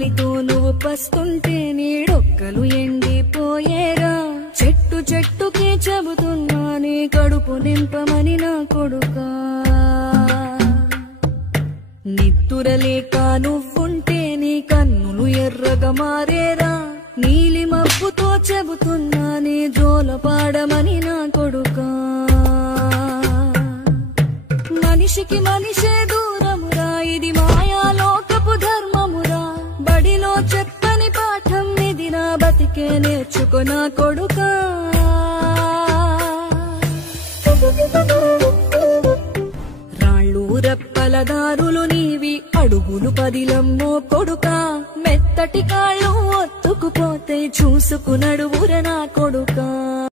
ఆకలితో నువ్వు పస్తుంటే నీడొక్కలు ఎండిపోయేరా చెట్టు చెట్టుకి చెబుతున్నా నీ కడుపు నింపమని నా కొడుకా నిద్దురలేక నువ్వుంటే నీ కన్నులు ఎర్రగా మారేరా నీలి మబ్బుతో చెబుతున్నా నీ జోల పాడమని నా కొడుకా మనిషికి మనిషే దూరమురా ఇది మాయాలోకపు ధర్మమురా బడిలో చెప్పని పాఠం ఇది నా బతికే నేర్చుకో నా కొడుకా రాళ్ళు రెప్పల దారులు నీవి అడుగులు పదిలమ్మో కొడుకా మెత్తటి కాళ్ళు ఒత్తుకుపోతే చూసుకునడువుర నా కొడుకా